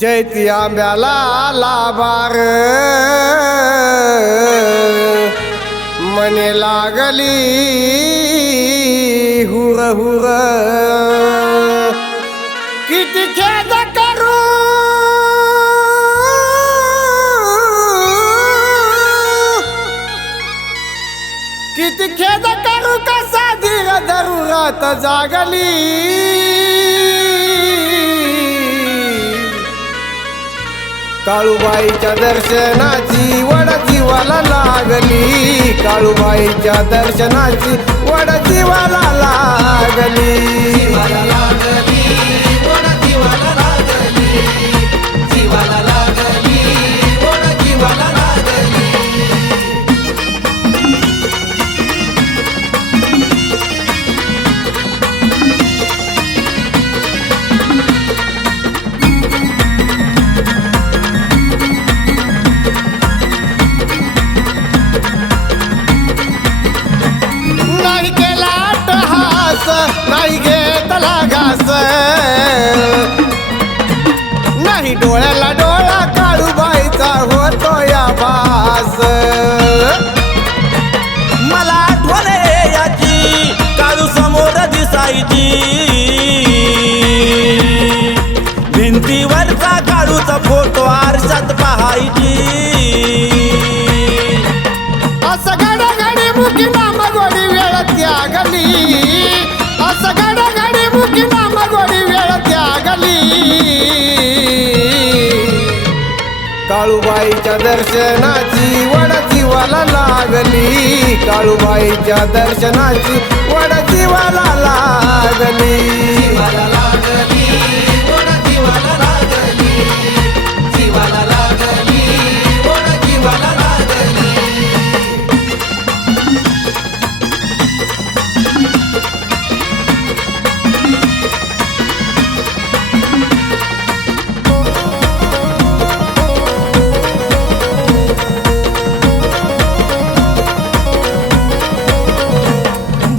चैती आंब्याला लाभार मने लागली हुर हुर किती खेद करू किती खेद करू कसा धीर धरू रात जागली काळूबाईच्या दर्शनाची वड जीवाला लागली काळूबाईच्या दर्शनाची वड जीवाला लागली जीवाला लागली वड जीवाला लागली जीवाला लागली वड जीवाला लागली नाही केला अट्टहास नाही घेतला घास नाही डोळ्याला डोळा काळूबाईचा होतो या भास मला आठवले याची काळू समोर दिसायची भिंतीवरचा काळूचा फोटो आरशात पाहायची असं घडी मुखी नाम गोडी वेळ त्यागली असं घडी मुखी नाम गोडी वेळ त्यागली काळूबाईच्या दर्शनाची वड जीवाला लागली काळूबाईच्या दर्शनाची वड जीवाला लागली जीवाला लागली वड जीवाला लागली जीवाला लागली वड जीवाला लागली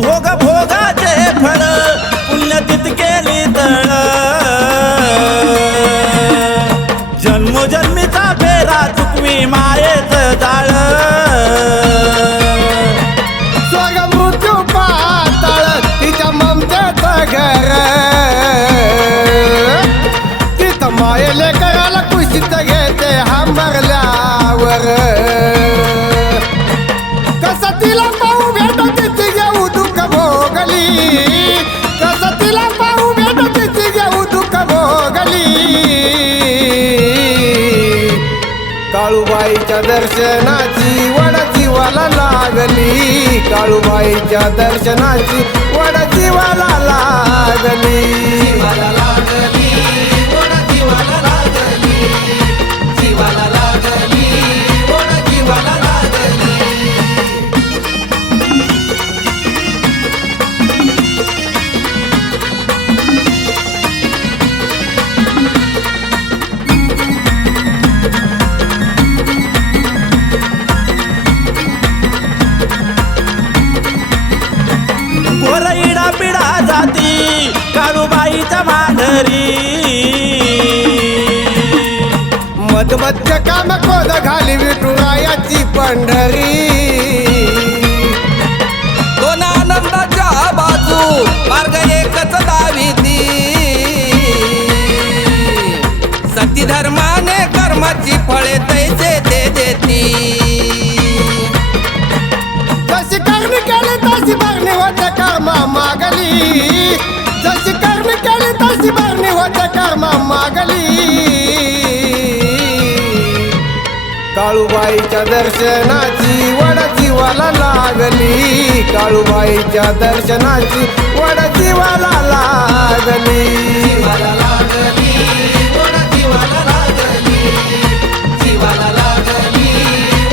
भोग भोगाचे फळ पुण्यतीत केली तळ जन्मोजन्मीचा फेरा चुकवी मायेच जाळ स्वर्ग मृत्यू पाताळ तिच्या ममतेचं घर तिथं मायेले करायला कुशीत घेते हांबरल्यावर कसं तिला पाहू भेट तिची घेऊ दुःख भोगली कसं तिला पाहू भेट तिची घेऊ दुःख भोगली काळूबाईच्या दर्शनाची वड जीवाला लागली काळूबाईच्या दर्शनाची वड जीवाला लागली जीवाला लागली वड जीवाला लागली जीवाला लागली वड जीवाला लागली कोरईडा पिढा जाती काळूबाईच्या माघरी मधमध्य काम कोद घाली विठुरायाची पंढरी दोन आनंदाच्या बाजू मार्ग एकच दाविती सती धर्माने कर्माची फळे तैसे ते देती जशी करणी केली तशी भरणी होत कर्मा मागली जशी करणी केली तशी भरणी होत कर्मा मागली काळूबाईच्या दर्शनाची वड जीवाला लागली काळूबाईच्या दर्शनाची वड जीवाला लागली जीवाला लागली वड जीवाला लागली जीवाला लागली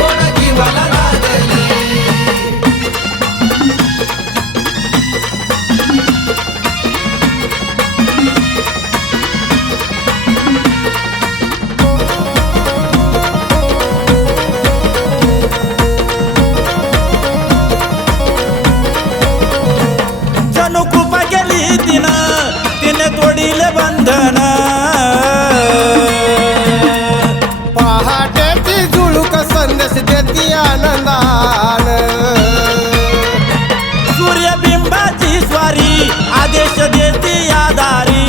वड जीवाला लागली बंधन पहाटेची झुळूक संदेश देती आनंदान सूर्यबिंबाची स्वारी आदेश देती यादारी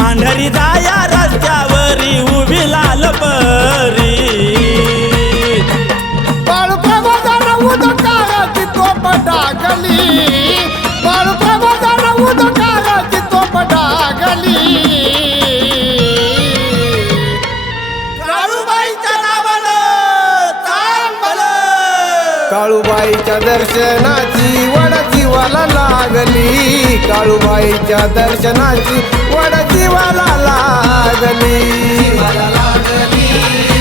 मांढरी जाया रस्त्यावरी उभी लाल परी बाळप्रभोदान उदकाराची तोप डागली बाळप्रभोदान उदकाराची तोप डागली काळूबाईच्या नावानं चांगलं काळूबाईच्या दर्शनाची वड जीवाला लागली काळूबाईच्या दर्शनाची वड जीवाला लागली जीवाला लागली